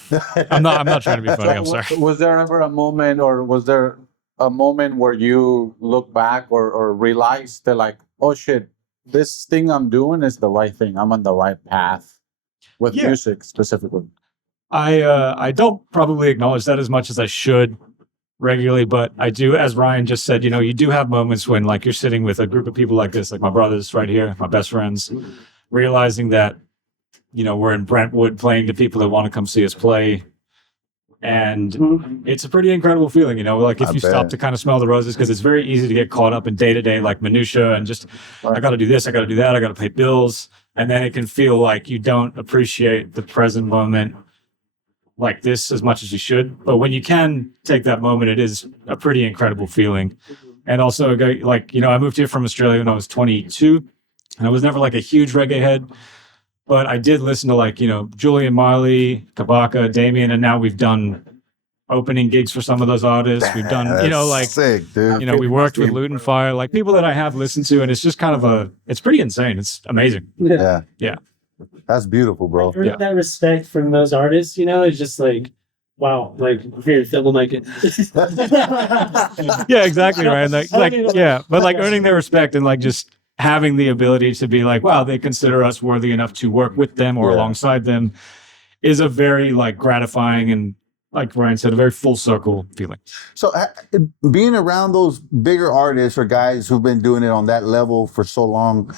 I'm not trying to be funny. I'm sorry. Was there ever a moment, or was there a moment where you look back or realized that like, oh shit, this thing I'm doing is the right thing. I'm on the right path with music specifically. I don't probably acknowledge that as much as I should regularly, but I do, as Ryan just said, you do have moments when like you're sitting with a group of people like this, like my brothers right here, my best friends, realizing that, we're in Brentwood playing to people that want to come see us play. And it's a pretty incredible feeling, like if you stop to kind of smell the roses, because it's very easy to get caught up in day-to-day like minutia and just, I got to do this, I got to do that, I got to pay bills. And then it can feel like you don't appreciate the present moment like this as much as you should. But when you can take that moment, it is a pretty incredible feeling. And also, like, I moved here from Australia when I was 22. And I was never like a huge reggae head, but I did listen to like, Julian Marley, Kabaka, Damien, and now we've done opening gigs for some of those artists. We've done, like, sick, dude. we worked with Loot and Fire, like people that I have listened to, and it's just kind of it's pretty insane. It's amazing. Yeah. Yeah. That's beautiful, bro. That respect from those artists, is just like, wow, like here, double mic it. Yeah, exactly, Ryan. But like earning their respect and like just having the ability to be like, wow, they consider us worthy enough to work with them or alongside them is a very like gratifying and, like Ryan said, a very full circle feeling. So being around those bigger artists or guys who've been doing it on that level for so long,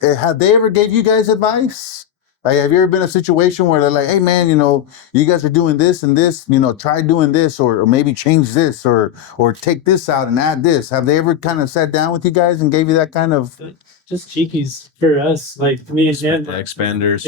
have they ever gave you guys advice? Like, have you ever been in a situation where they're like, hey man, you guys are doing this and this, try doing this or maybe change this or take this out and add this. Have they ever kind of sat down with you guys and gave you that kind of... Just cheekies for us, like me and Jen. Expanders.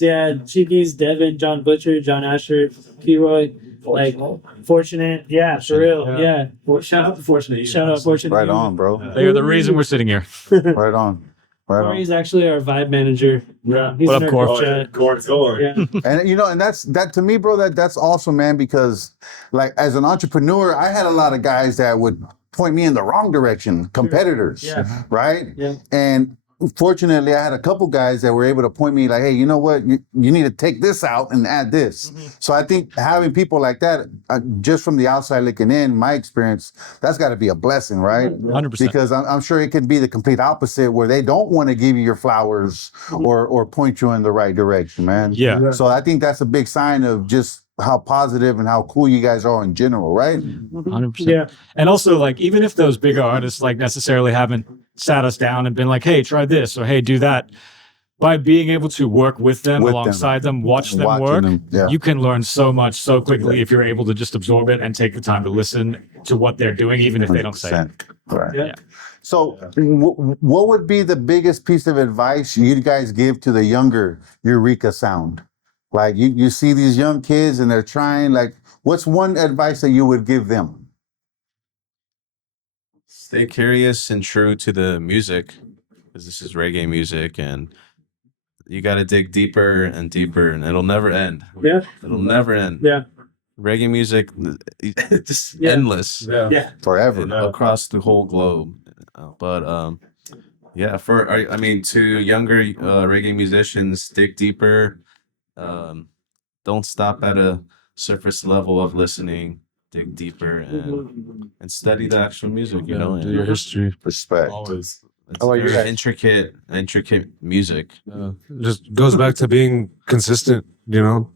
Yeah. Cheekies, Devin, John Butcher, John Asher, P-Roy, like Fortunate. Yeah, for real. Yeah. Shout out to Fortunate. Shout out Fortunate. Right on, bro. They are the reason we're sitting here. Right on. Right on. Corey's actually our vibe manager. Yeah. He's What in up, our Corey? group chat. Court. Yeah. And that to me, bro, that's awesome, man, because like as an entrepreneur, I had a lot of guys that would point me in the wrong direction, competitors, right? Yeah. And fortunately, I had a couple guys that were able to point me like, hey, you know what? You need to take this out and add this. So I think having people like that, just from the outside looking in, my experience, that's got to be a blessing, right? 100%. Because I'm sure it could be the complete opposite where they don't want to give you your flowers or point you in the right direction, man. Yeah. So I think that's a big sign of just how positive and how cool you guys are in general, right? 100%. Yeah. And also, like, even if those bigger artists like necessarily haven't sat us down and been like, hey, try this or hey, do that, by being able to work with them, With them. alongside them, watch them Watching work, them, yeah. you can learn so much so quickly if you're able to just absorb it and take the time to listen to what they're doing, even if they don't say it. 100%. Right. Yeah. So, what would be the biggest piece of advice you guys give to the younger Eureka Sound? Like you see these young kids and they're trying. Like, what's one advice that you would give them? Stay curious and true to the music, because this is reggae music, and you got to dig deeper and deeper, and it'll never end. Yeah. It'll never end. Yeah. Reggae music, it's endless. Yeah. Forever. Across the whole globe. But yeah, to younger reggae musicians, dig deeper. Don't stop at a surface level of listening. Dig deeper and study the actual music. You know, do your history. Respect. Always. It's How about you very guys? intricate music. Just goes back to being consistent, you know,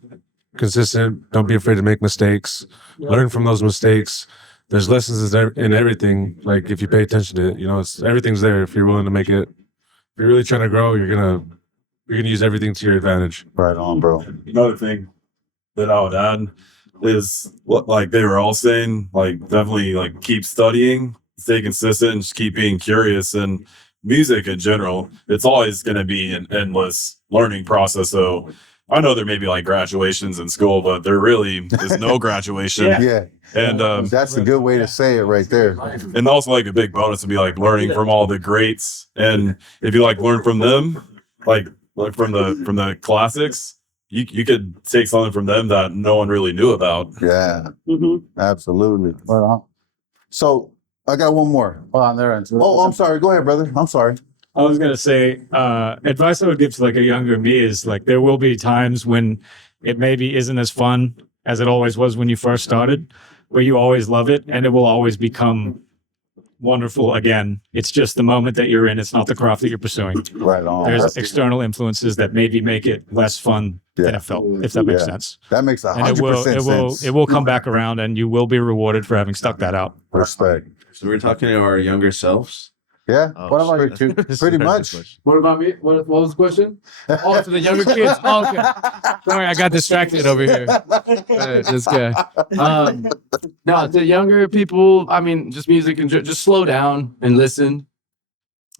consistent. Don't be afraid to make mistakes. Learn from those mistakes. There's lessons in everything. Like if you pay attention to it, you know, everything's there. If you're willing to make it, if you're really trying to grow, you're gonna use everything to your advantage. Right on, bro. Another thing that I would add is what like they were all saying, like definitely like keep studying, stay consistent, and just keep being curious. And music in general, it's always going to be an endless learning process. So I know there may be like graduations in school, but there really is no graduation. Yeah. And That's a good way to say it right there. and also like a big bonus to be like learning from all the greats. And if you like learn from them, like from the classics, you could take something from them that no one really knew about. Yeah. Mm-hmm. Absolutely. Right on. So I got one more. Hold on there. Oh, I'm sorry. Go ahead, brother. I'm sorry. I was gonna say, advice I would give to like a younger me is like there will be times when it maybe isn't as fun as it always was when you first started, where you always love it and it will always become wonderful again. It's just the moment that you're in. It's not the craft that you're pursuing. Right on. There's external influences that maybe make it less fun than it felt, if that makes Yeah. sense. That makes And it 100% sense. will come back around, and you will be rewarded for having stuck that out. Respect. So we're talking to our younger selves. Yeah. What about you two? Pretty much. What about me? What was the question? Oh, to the younger kids. Oh, okay. Sorry, I got distracted over here. This guy. No, to younger people, I mean, just music and just slow down and listen.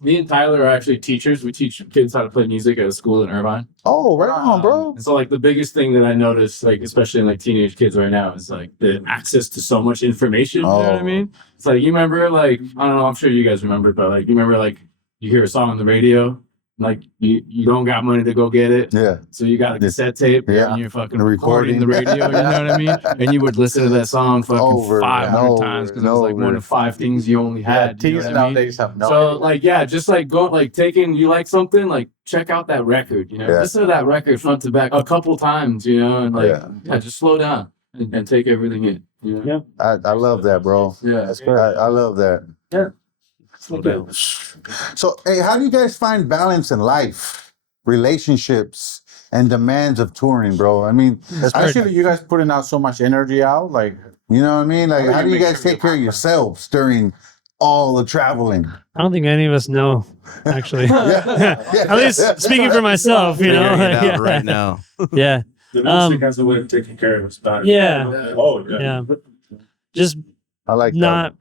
Me and Tyler are actually teachers. We teach kids how to play music at a school in Irvine. Oh, right on, bro. And so like the biggest thing that I noticed, like especially in like teenage kids right now, is like the access to so much information. You know what I Oh. mean? It's like you remember, like I don't know, I'm sure you guys remember, but like you remember, like you hear a song on the radio, like you don't got money to go get it, Yeah. so you got a cassette tape, Yeah. and you're fucking The recording the recording. radio. You know what I mean? And you would listen to that song fucking Over and 500 over times because and it was like over. one of 5 things you only had. You know Teens what I mean? nowadays have no So idea. like yeah, just like go like taking you like something, like check out that record, you know, Yeah. listen to that record front to back a couple times, you know, and like Yeah. just slow down and take everything in. You know? I love that, bro. Yeah. I love that. So, hey, how do you guys find balance in life, relationships, and demands of touring, bro? I mean, Especially you guys putting out so much energy out, like you know what I mean? Like, How do how do you you make guys sure take you care of have yourselves during all the traveling? I don't think any of us know, actually. At least speaking for myself, you know. Figuring it out Yeah. right now. Yeah. The music has a way of taking care of its back. Yeah. Oh Yeah. Just I like not,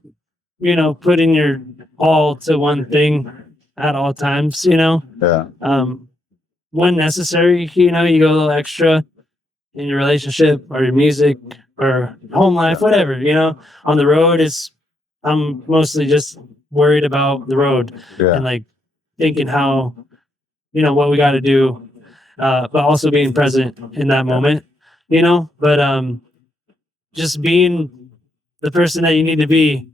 putting your all to one thing at all times, that. when necessary, you go a little extra in your relationship or your music or home life, whatever, on the road I'm mostly just worried about the road Yeah. and like thinking how, what we got to do, but also being present in that moment, but, just being the person that you need to be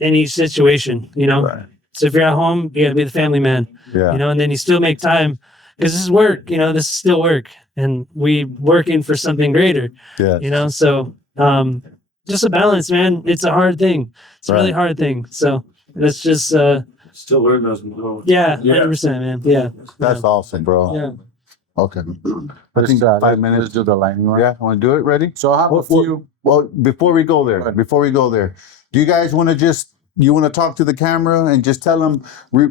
in each situation, Right. So if you're at home, you gotta be the family man, Yeah. and then you still make time because this is work, this is still work and we working for something greater, Yeah. so, just a balance, man. It's a hard thing. It's a really Right. hard thing. So let's just, Still learn those moves. yeah, 100%, man. Yeah. That's awesome, bro. Yeah. Okay. I think 5 minutes. Let's do the lightning round. Yeah. Want to do it? Ready? So how Well, about you? Well, before we go there, do you guys want to just you want to talk to the camera and just tell them,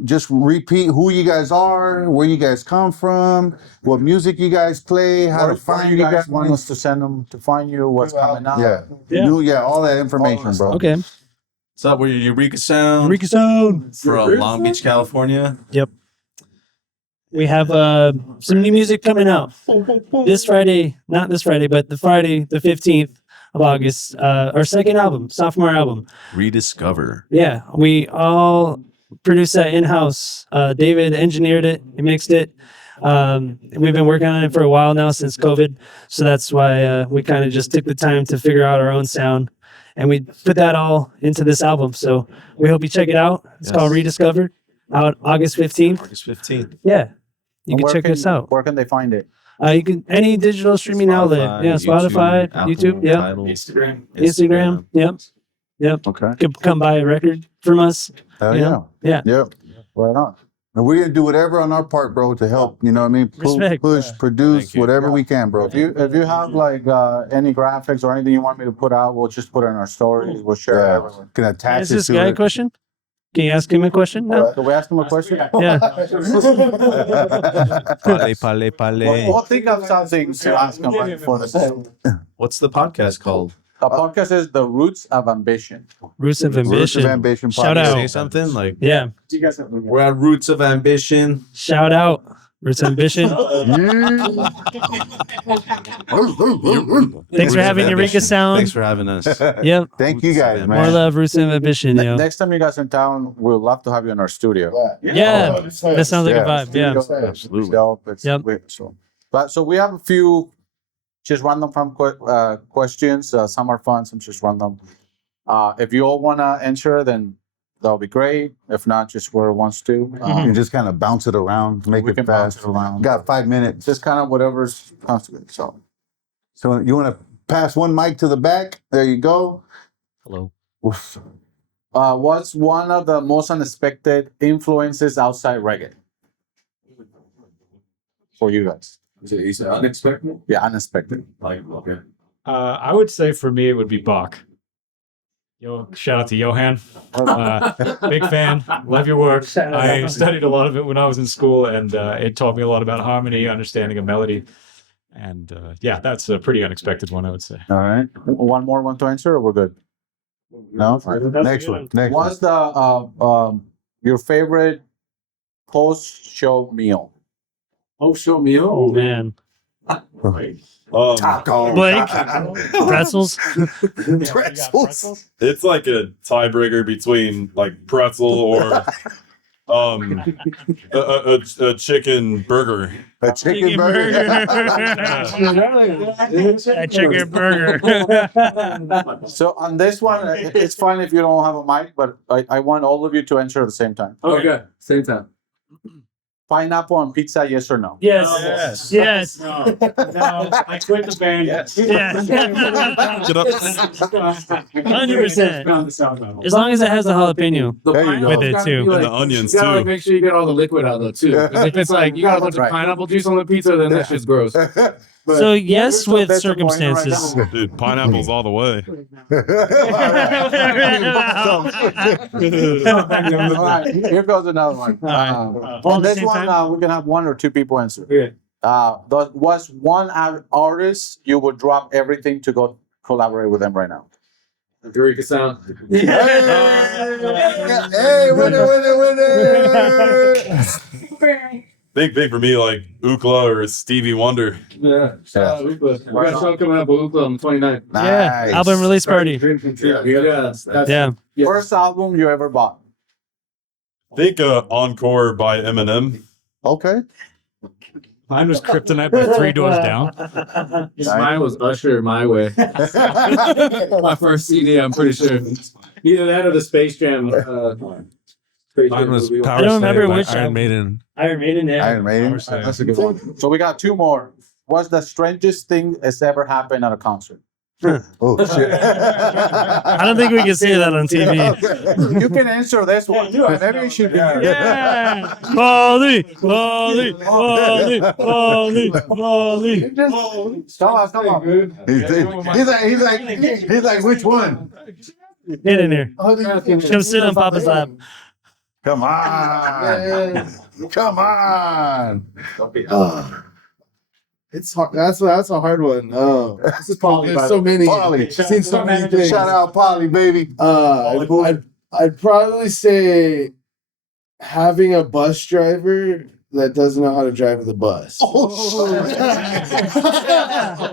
just repeat who you guys are, where you guys come from, what music you guys play, how to find you guys. Want us to send them to find you, what's coming out. All that information, bro. Okay. What's up? We're Eureka Sound. Eureka Sound. From Long Beach, California. Yep. We have some new music coming out this Friday, not this Friday, but the Friday, the 15th of August. Our second album, sophomore album. Rediscover. Yeah, we all produced that in-house. David engineered it, he mixed it. We've been working on it for a while now since COVID. So that's why we kind of just took the time to figure out our own sound. And we put that all into this album. So we hope you check it out. It's called Rediscover, out August 15th. August 15th. Yeah. You can check us out. Where can they find it? You can any digital streaming outlet. Yeah, Spotify, YouTube, yeah. Tidal, Instagram. Yep. Okay. You can come buy a record from us. Hell you yeah. know? Yeah. Yep. Right on. And we're gonna do whatever on our part, bro, to help. You know what I mean? Respect. Push, produce, Thank you. whatever we can, bro. If you have like any graphics or anything you want me to put out, we'll just put it in our stories. We'll share it Yeah. everywhere. Can attach Is it this to guy a it. question? Can you ask him a question? No. Can we ask them a question? Yeah. Pale. We'll think of something to ask them right before the show. What's the podcast called? The podcast is The Roots of Ambition. Roots of Roots of Ambition. Ambition. Shout podcast. out. Say something like Yeah. we're at Roots of Ambition. Shout out. Roots of Ambition. Thanks for having Eureka Sound. Thanks for having us. Yep. Thank you guys, More man. love, Roots of Ambition, yo. Next time you guys in town, we'd love to have you in our studio. Yeah. That sounds like a vibe. Yeah. Absolutely. Yep. So we have a few just random fun questions. Some are fun, some just random. If you all want to answer, then that'll be great. If not, just whoever wants to. You can just kind of bounce it around, make We it can bounce fast. it around. Got 5 minutes. Just kind of whatever's comfortable. So you want to pass one mic to the back? There you go. Hello. Oof. What's one of the most unexpected influences outside reggae for you guys? Is it unexpected? Yeah, unexpected. Like, okay. I would say for me it would be Bach. Yo, shout out to Johan. Big fan. Love your work. I studied a lot of it when I was in school, and it taught me a lot about harmony, understanding of melody. And yeah, that's a pretty unexpected one, I would say. All right. One more one to answer, or we're good? No. Next one. Next one. What's the your favorite post-show meal? Post-show meal? Oh, man. Blake. Pretzels. Pretzels. It's like a tiebreaker between like pretzel or a chicken burger. A chicken burger. A chicken burger. So on this one, it's fine if you don't have a mic, but I want all of you to answer at the same time. Okay, same time. Pineapple on pizza, yes or no? Yes. Yes. No, I quit the band. Yes. Get up. 100%. As long as it has the jalapeno. There you go. With it too. And the onions You gotta like, too. make sure you get all the liquid out though too. 'Cause if it's like you got a bunch of pineapple juice on the pizza, then that shit's gross. So yes, with That's the point right circumstances. now. Dude, pineapple's all the way. All right, here goes another one. All On at the this same one, time? we can have one or two people answer. Okay. What's one artist you would drop everything to go collaborate with them right now? Eureka Sound. Hey, winner. Big for me, like Ookla or Stevie Wonder. Yeah. Shout out Ookla. We got a show coming up with Ookla on the 29th. Yeah. Nice. Album release party. Yeah. Yeah. First album you ever bought? I think Encore by Eminem. Okay. Mine was Kryptonite by Three Doors Down. Mine was Usher, My Way. My first CD, I'm pretty sure. Either that or the Space Jam. Mine was Power I don't remember Slave by which Iron album. Maiden. Iron Maiden. Yeah. Iron Maiden. That's a good one. So we got two more. What's the strangest thing that's ever happened at a concert? Oh shit. I don't think we can say that on TV. You can answer this one. Maybe you should. Yeah. Molly. Come on. He's like, which one? Get in here. Come sit on Papa's lap. Come on. Come on. It's hard. That's a hard one. This is Polly. There's so many. Polly. Seen so many things. Shout out Polly, baby. I'd probably say having a bus driver that doesn't know how to drive the bus.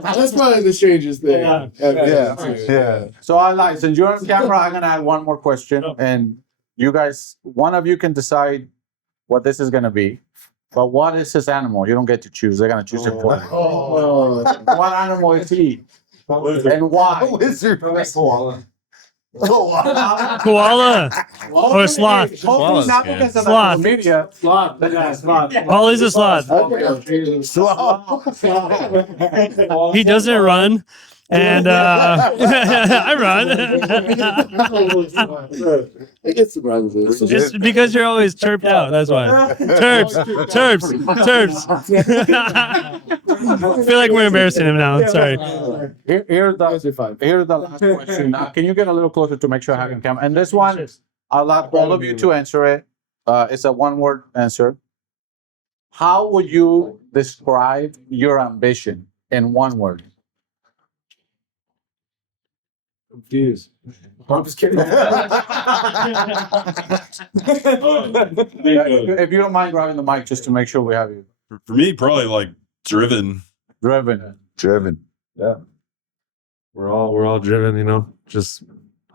That's probably the strangest thing. Yeah. So I like, since you're on camera, I'm gonna add one more question, and you guys, one of you can decide what this is gonna be. But what is his animal? You don't get to choose. They're gonna choose it for you. What animal is he? And why? Wizard. Koala or sloth. Hopefully not because of Sloth. the media. Sloth. Paul is a sloth. He doesn't run. And I run. I get some runs. It's because you're always chirped out. That's why. Terps. I feel like we're embarrassing him now. Sorry. Here's the last question. Now, can you get a little closer to make sure I have him camera? And this one, I'll allow all of you to answer it. It's a one-word answer. How would you describe your ambition in one word? Confused. I'm just kidding. If you don't mind grabbing the mic just to make sure we have you. For me, probably like driven. Driven. Yeah. We're all driven, you know, just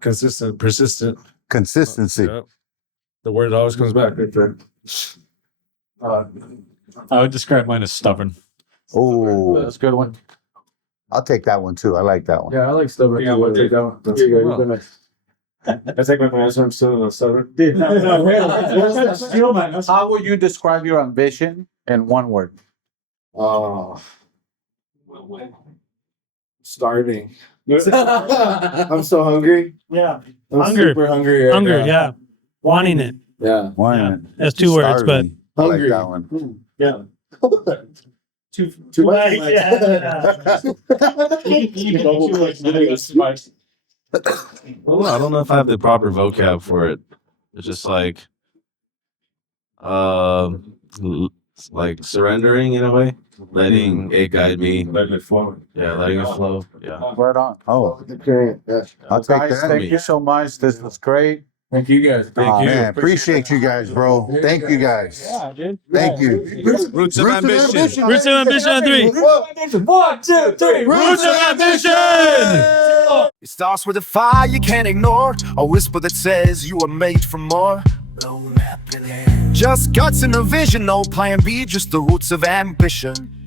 consistent, persistent. Consistency. Yeah. The word always comes back right there. I would describe mine as stubborn. Oh, That's a good one. I'll take that one too. I like that one. Yeah, I like stubborn. Yeah, we'll take that one. That's good. I take my answer. I'm still stubborn. How would you describe your ambition in one word? Starving. I'm so hungry. Yeah. I'm Hunger. super hungry. Right Hunger. now. Yeah. Wanting it. Yeah. Why Yeah. not? That's two words, but Starving. I like Hungry. that one. yeah. Too much. Well, I don't know if I have the proper vocab for it. It's just like, like surrendering in a way, letting it guide me. Letting it flow. Yeah, letting it flow. Yeah. Right on. Oh, Okay. Yeah. I'll take Guys, that. thank you so much. This was great. Thank you guys. Thank you. Man, appreciate you guys, bro. Thank you guys. dude. Thank you. Roots of ambition. Roots of ambition on 3. 1, 2, 3. Roots of ambition. It starts with a fire you can't ignore, a whisper that says you were made for more. Just guts and a vision, no plan B, just the roots of ambition.